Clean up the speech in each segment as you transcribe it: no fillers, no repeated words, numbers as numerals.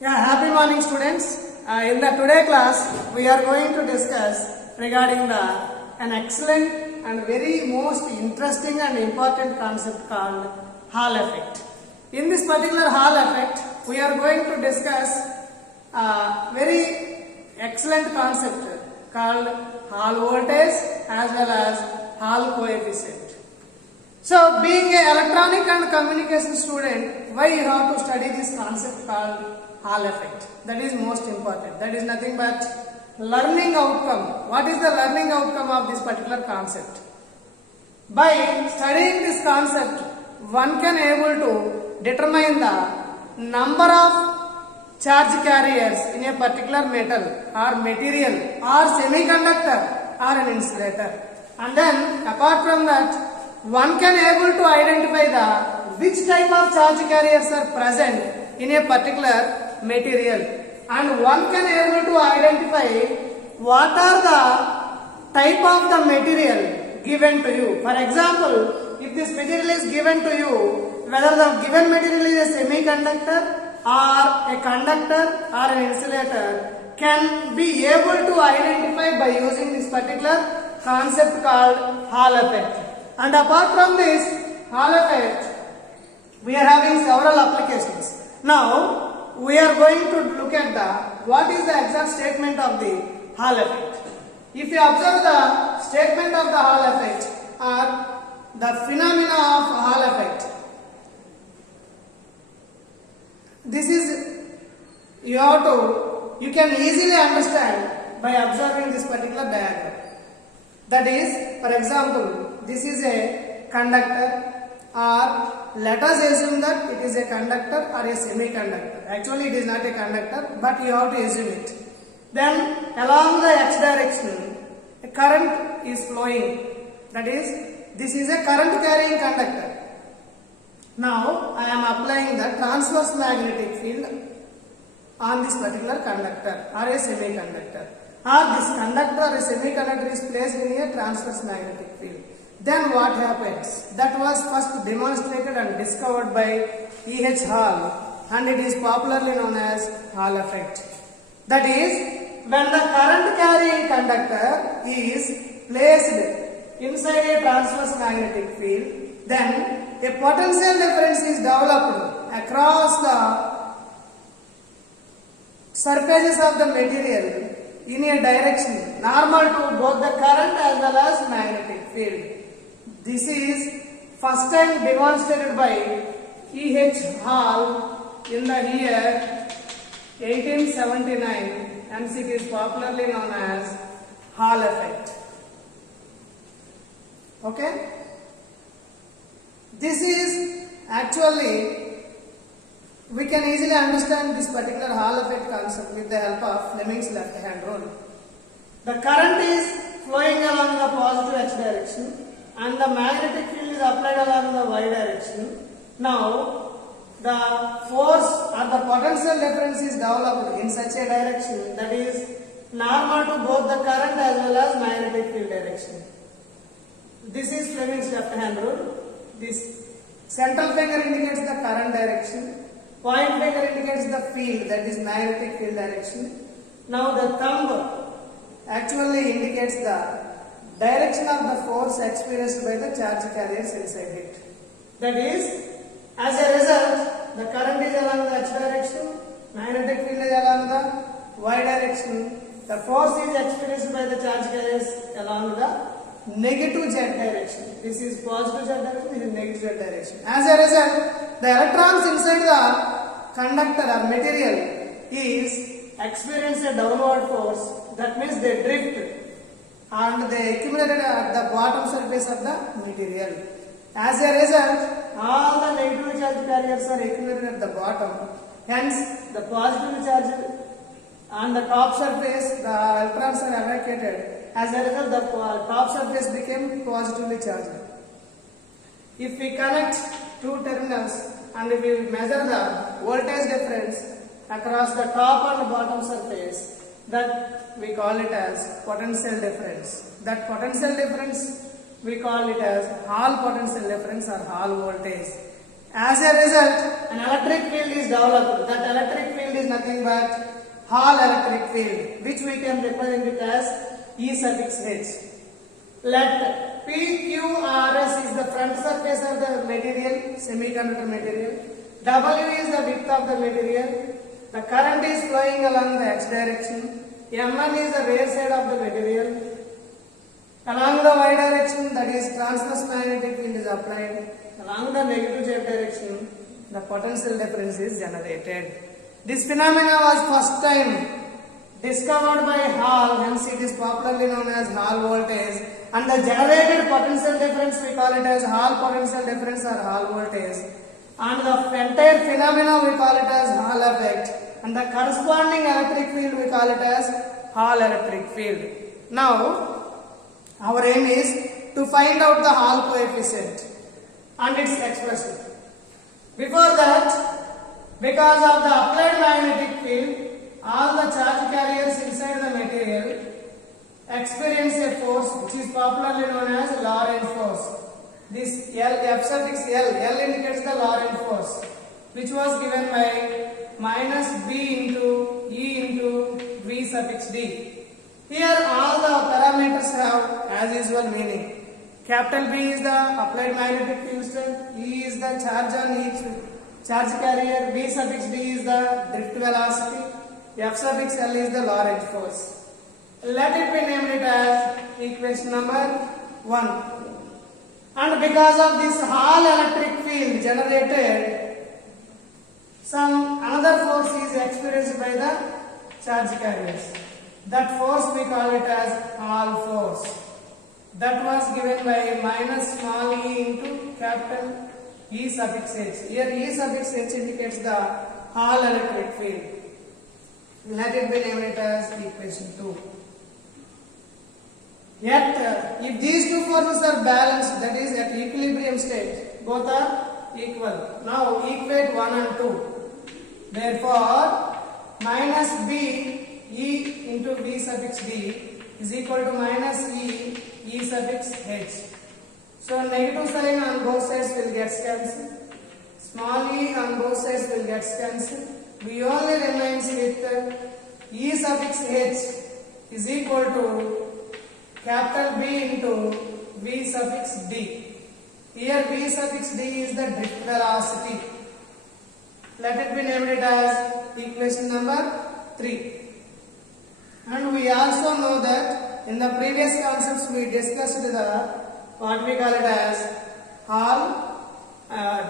Yeah, happy morning students. In the today class, we are going to discuss regarding an excellent and very most interesting and important concept called Hall effect. In this particular Hall effect, we are going to discuss a very excellent concept called Hall voltage as well as Hall coefficient. So, being an electronic and communication student, why you have to study this concept called Hall effect? That is most important. That is nothing but learning outcome. What is the learning outcome of this particular concept? By studying this concept, one can able to determine the number of charge carriers in a particular metal or material or semiconductor or an insulator. And then apart from that, one can able to identify the which type of charge carriers are present in a particular material, and one can able to identify what are the type of the material given to you. For example, if this material is given to you, whether the given material is a semiconductor or a conductor or an insulator, can be able to identify by using this particular concept called Hall effect. And apart from this Hall effect, we are having several applications. Now, we are going to look at what is the exact statement of the Hall effect. If you observe the statement of the Hall effect or the phenomena of Hall effect, this is you can easily understand by observing this particular diagram. That is, for example, this is a conductor, or let us assume that it is a conductor or a semiconductor. Actually, it is not a conductor, but you have to assume it. Then, along the x direction, a current is flowing. That is, this is a current carrying conductor. Now, I am applying the transverse magnetic field on this particular conductor or a semiconductor. Or this conductor or a semiconductor is placed in a transverse magnetic field. Then what happens? That was first demonstrated and discovered by E.H. Hall, and it is popularly known as Hall effect. That is, when the current carrying conductor is placed inside a transverse magnetic field, then a potential difference is developed across the surfaces of the material in a direction normal to both the current as well as magnetic field. This is first time demonstrated by E.H. Hall in the year 1879, and it is popularly known as Hall effect. Okay? This is actually, we can easily understand this particular Hall effect concept with the help of Fleming's left hand rule. The current is flowing along the positive x direction, and the magnetic field is applied along the y direction. Now, the force or the potential difference is developed in such a direction that is normal to both the current as well as magnetic field direction. This is Fleming's left hand rule. This central finger indicates the current direction. Point finger indicates the field, that is magnetic field direction. Now the thumb actually indicates the direction of the force experienced by the charge carriers inside it. That is, as a result, the current is along the x direction, magnetic field is along the y direction, the force is experienced by the charge carriers along the negative z direction. This is positive z direction, this is negative z direction. As a result, the electrons inside the conductor or material is experience a downward force. That means they drift and they accumulated at the bottom surface of the material. As a result, all the negative charge carriers are accumulated at the bottom. Hence, the positive charge on the top surface, the electrons are evacuated. As a result, the top surface became positively charged. If we connect two terminals and if we measure the voltage difference across the top and bottom surface, that we call it as potential difference. That potential difference we call it as Hall potential difference or Hall voltage. As a result, an electric field is developed. That electric field is nothing but Hall electric field, which we can represent it as E suffix H. Let PQRS is the front surface of the material, semiconductor material. W is the width of the material. The current is flowing along the x direction. Mn is the rear side of the material. Along the y direction, that is transverse magnetic field is applied. Along the negative z direction, the potential difference is generated. This phenomena was first time discovered by Hall, hence it is popularly known as Hall voltage. And the generated potential difference, we call it as Hall potential difference or Hall voltage. And the entire phenomena we call it as Hall effect. And the corresponding electric field we call it as Hall electric field. Now, our aim is to find out the Hall coefficient and its expression. Before that, because of the applied magnetic field, all the charge carriers inside the material experience a force which is popularly known as Lorentz force. This F suffix L indicates the Lorentz force, which was given by minus B into E into V suffix D. Here all the parameters have as usual meaning. Capital B is the applied magnetic field strength, E is the charge on each charge carrier, V suffix D is the drift velocity, F suffix L is the Lorentz force. Let it be named it as equation number 1. And because of this Hall electric field generated, some another force is experienced by the charge carriers. That force we call it as Hall force. That was given by minus small e into capital E suffix H. Here E suffix H indicates the Hall electric field. Let it be named it as equation 2. Yet, if these two forces are balanced, that is at equilibrium state, both are equal. Now, equate 1 and 2. Therefore, minus B E into V suffix D is equal to minus E suffix H. So, negative sign on both sides will get cancelled. Small e on both sides will get cancelled. We only remains with E suffix H is equal to capital B into V suffix D. Here V suffix D is the drift velocity. Let it be named it as equation number 3. And we also know that in the previous concepts we discussed the what we call it as Hall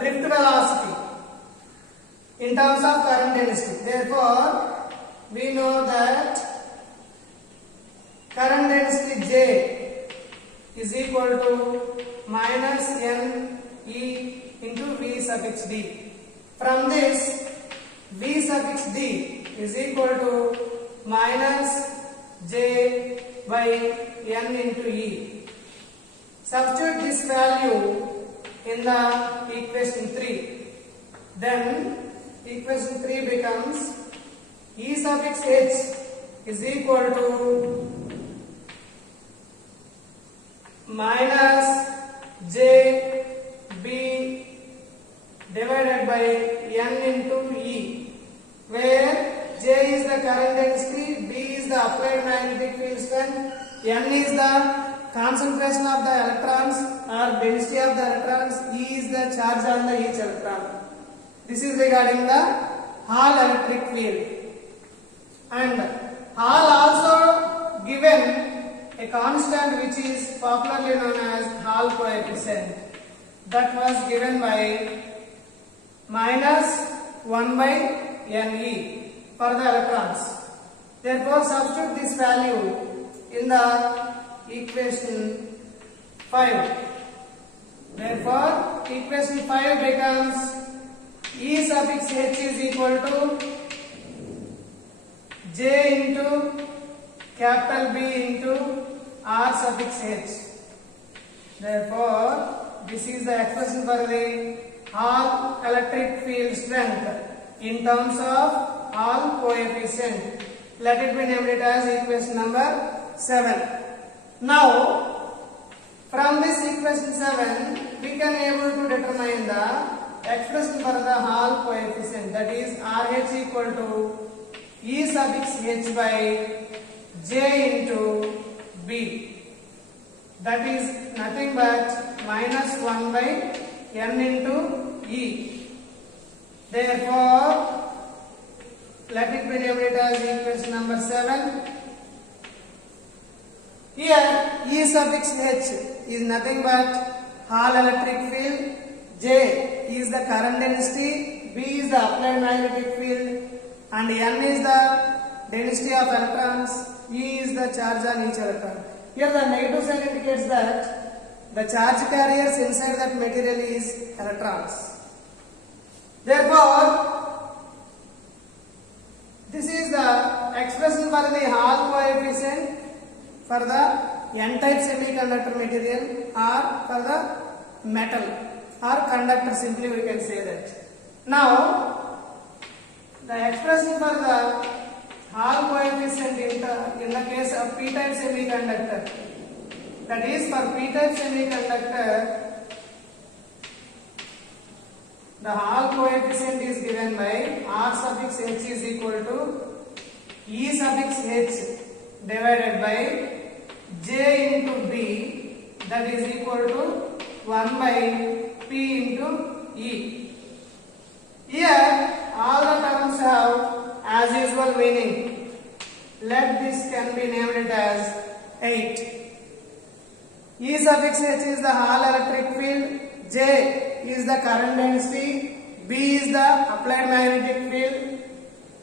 drift velocity in terms of current density. Therefore, we know that current density J is equal to minus N E into V suffix D. From this, V suffix D is equal to minus J by N into E. Substitute this value in the equation 3. Then, equation 3 becomes E suffix H is equal to minus J B divided by N into E, where J is the current density, B is the applied magnetic field strength, N is the concentration of the electrons or density of the electrons, E is the charge on the each electron. This is regarding the Hall electric field. And Hall also given a constant which is popularly known as Hall coefficient. That was given by minus 1 by Ne for the electrons. Therefore, substitute this value in the equation 5. Therefore, equation 5 becomes E suffix H is equal to J into capital B into R suffix H. Therefore, this is the expression for the Hall electric field strength in terms of Hall coefficient. Let it be named it as equation number 7. Now, from this equation 7, we can able to determine the expression for the Hall coefficient, that is RH equal to E suffix H by J into B. That is nothing but minus 1 by N into E. Therefore, let it be named as equation number 7. Here E suffix H is nothing but Hall electric field, J is the current density, B is the applied magnetic field, and N is the density of electrons, E is the charge on each electron. Here the negative sign indicates that the charge carriers inside that material is electrons. Therefore, this is the expression for the Hall coefficient for the N-type semiconductor material or for the metal or conductor, simply we can say that. Now, the expression for the Hall coefficient in the case of P-type semiconductor, that is for P-type semiconductor, the Hall coefficient is given by R suffix H is equal to E suffix H divided by J into B, that is equal to 1 by P into E. Here all the terms have as usual meaning. Let this can be named as 8. E suffix H is the Hall electric field, J is the current density, B is the applied magnetic field,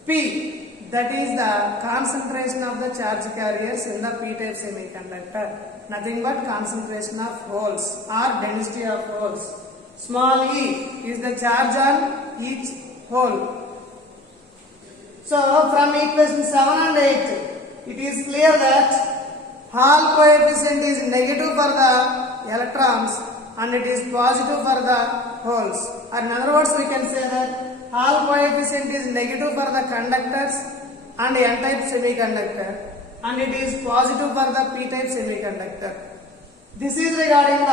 P that is the concentration of the charge carriers in the P-type semiconductor, nothing but concentration of holes or density of holes. Small e is the charge on each hole. So from equation 7 and 8, it is clear that Hall coefficient is negative for the electrons and it is positive for the holes. Or in other words, we can say that Hall coefficient is negative for the conductors and N-type semiconductor and it is positive for the P-type semiconductor. This is regarding the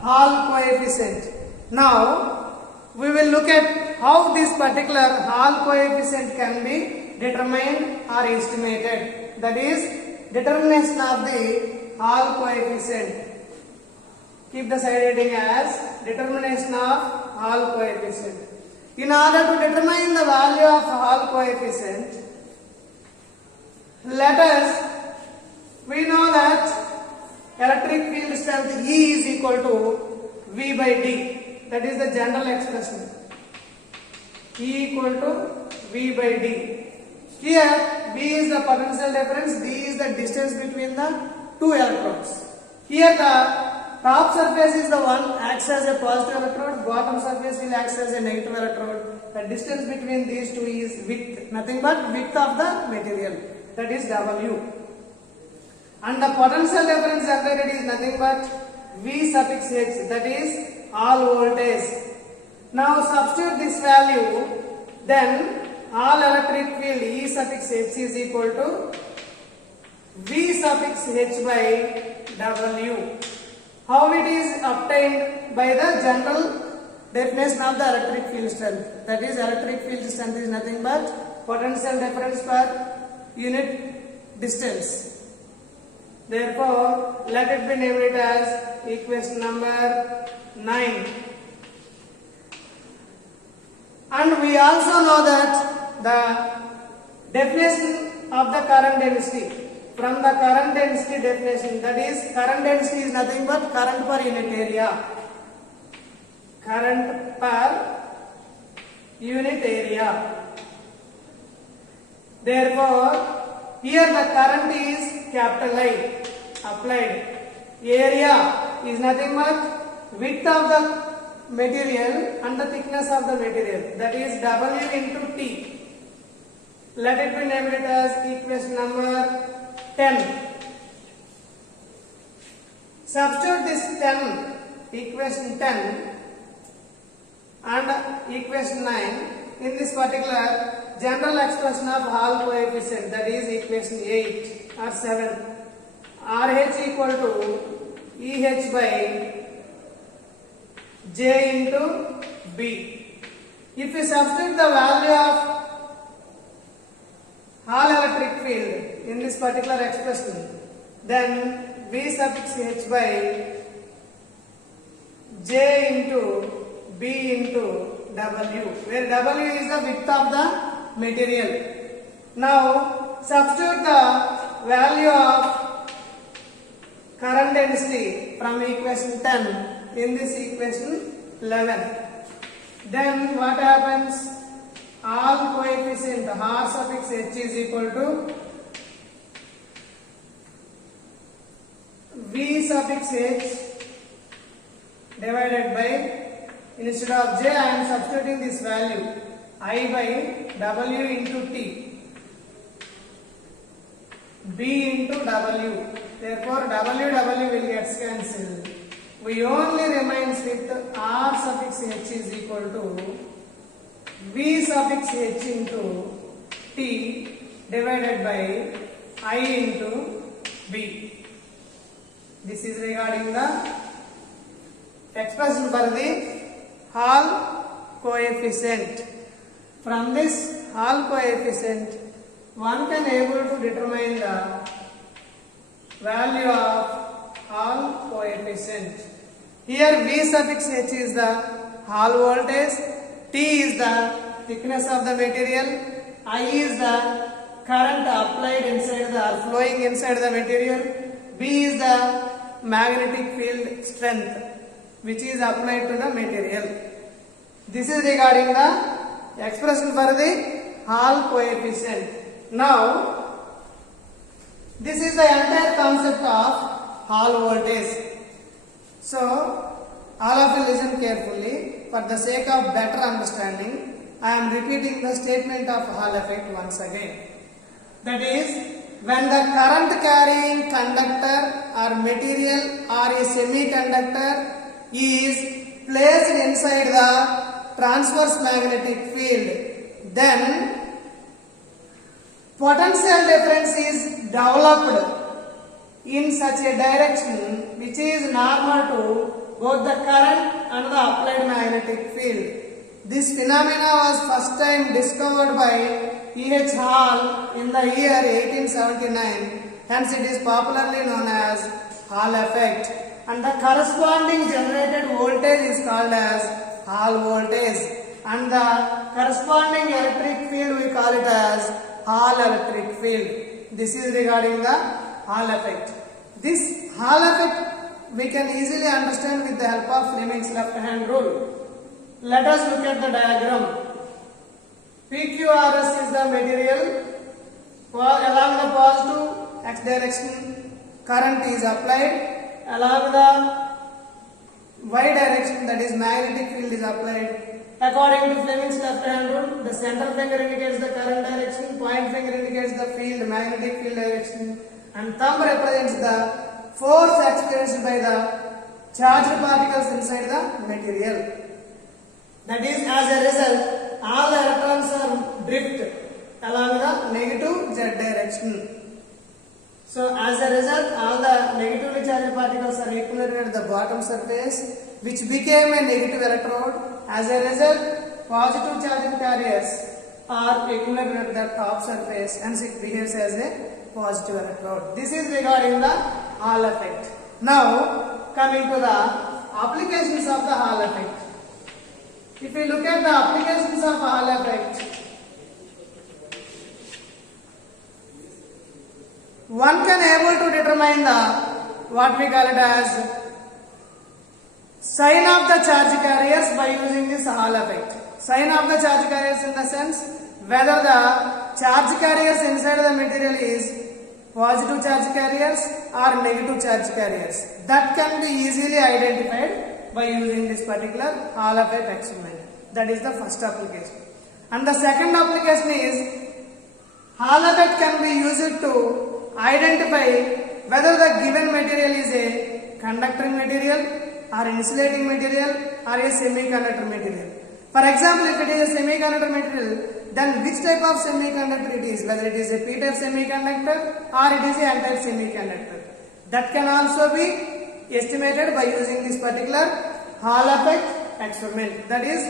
Hall coefficient. Now, we will look at how this particular Hall coefficient can be determined or estimated. That is, determination of the Hall coefficient. Keep the side heading as determination of Hall coefficient. In order to determine the value of Hall coefficient, we know that electric field strength E is equal to V by D. That is the general expression. E equal to V by D. Here V is the potential difference, D is the distance between the two electrodes. Here the top surface is the one acts as a positive electrode, bottom surface will act as a negative electrode. The distance between these two is width, nothing but width of the material, that is W. And the potential difference generated is nothing but V suffix H, that is all voltage. Now substitute this value, then all electric field E suffix H is equal to V suffix H by W. How it is obtained? By the general definition of the electric field strength. That is, electric field strength is nothing but potential difference per unit distance. Therefore, let it be named as equation number 9. And we also know that the definition of the current density, from the current density definition, that is, current density is nothing but current per unit area. Current per unit area. Therefore, here the current is capital I, applied. Area is nothing but width of the material and the thickness of the material, that is W into T. Let it be named as equation number 10. Substitute this 10, equation 10 and equation 9 in this particular general expression of Hall coefficient, that is equation 8 or 7. RH equal to EH by J into B. If we substitute the value of in this particular expression, then V suffix H by J into B into W, where W is the width of the material. Now substitute the value of current density from equation 10 in this equation 11. Then what happens? All coefficient R suffix H is equal to V suffix H divided by, instead of J I am substituting this value I by W into T, B into W. Therefore W will get cancelled. We only remains with R suffix H is equal to V suffix H into T divided by I into B. This is regarding the expression for the Hall coefficient. From this Hall coefficient, one can able to determine the value of Hall coefficient. Here V suffix H is the Hall voltage, T is the thickness of the material, I is the current applied inside the or flowing inside the material, B is the magnetic field strength which is applied to the material. This is regarding the expression for the Hall coefficient. Now this is the entire concept of Hall voltage. So all of you listen carefully. For the sake of better understanding, I am repeating the statement of Hall effect once again. That is, when the current carrying conductor or material or a semiconductor is placed inside the transverse magnetic field, then potential difference is developed in such a direction which is normal to both the current and the applied magnetic field. This phenomena was first time discovered by E.H. Hall in the year 1879, hence it is popularly known as Hall effect, and the corresponding generated voltage is called as Hall voltage, and the corresponding electric field we call it as Hall electric field. This is regarding the Hall effect. This Hall effect we can easily understand with the help of Fleming's left hand rule. Let us look at the diagram. PQRS is the material. Along the positive x direction current is applied. Along the y direction, that is magnetic field, is applied. According to Fleming's left hand rule, the center finger indicates the current direction, point finger indicates the field, magnetic field direction, and thumb represents the force experienced by the charged particles inside the material. That is, as a result, all the electrons are drift along the negative z direction. So, as a result, all the negatively charged particles are accumulated at the bottom surface, which became a negative electrode. As a result, positive charged carriers are accumulated at the top surface, hence it behaves as a positive electrode. This is regarding the Hall effect. Now, coming to the applications of the Hall effect. If we look at the applications of Hall effect, one can able to determine the what we call it as sign of the charge carriers by using this Hall effect. Sign of the charge carriers in the sense whether the charge carriers inside the material is positive charge carriers or negative charge carriers. That can be easily identified by using this particular Hall effect experiment. That is the first application. And the second application is Hall effect can be used to identify whether the given material is a conducting material or insulating material or a semiconductor material. For example, if it is a semiconductor material, then which type of semiconductor it is, whether it is a p-type semiconductor or it is a n-type semiconductor. That can also be estimated by using this particular Hall effect experiment. That is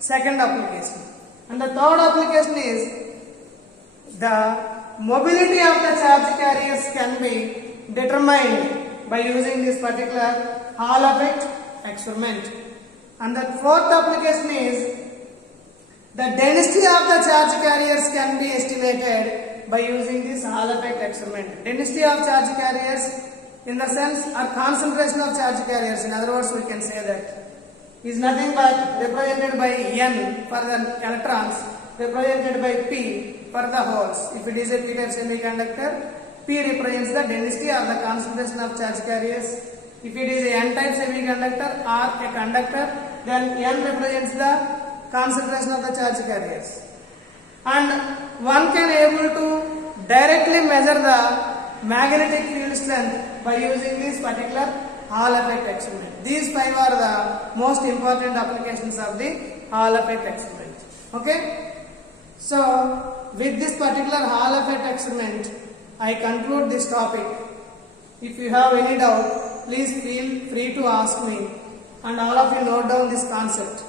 second application. And the third application is the mobility of the charge carriers can be determined by using this particular Hall effect experiment. And the fourth application is the density of the charge carriers can be estimated by using this Hall effect experiment. Density of charge carriers in the sense or concentration of charge carriers, in other words we can say that, is nothing but represented by N for the electrons, represented by P for the holes. If it is a p-type semiconductor, P represents the density or the concentration of charge carriers. If it is a n-type semiconductor or a conductor, then N represents the concentration of the charge carriers. And one can able to directly measure the magnetic field strength by using this particular Hall effect experiment. These 5 are the most important applications of the Hall effect experiment. Okay? So, with this particular Hall effect experiment, I conclude this topic. If you have any doubt, please feel free to ask me, and all of you note down this concept.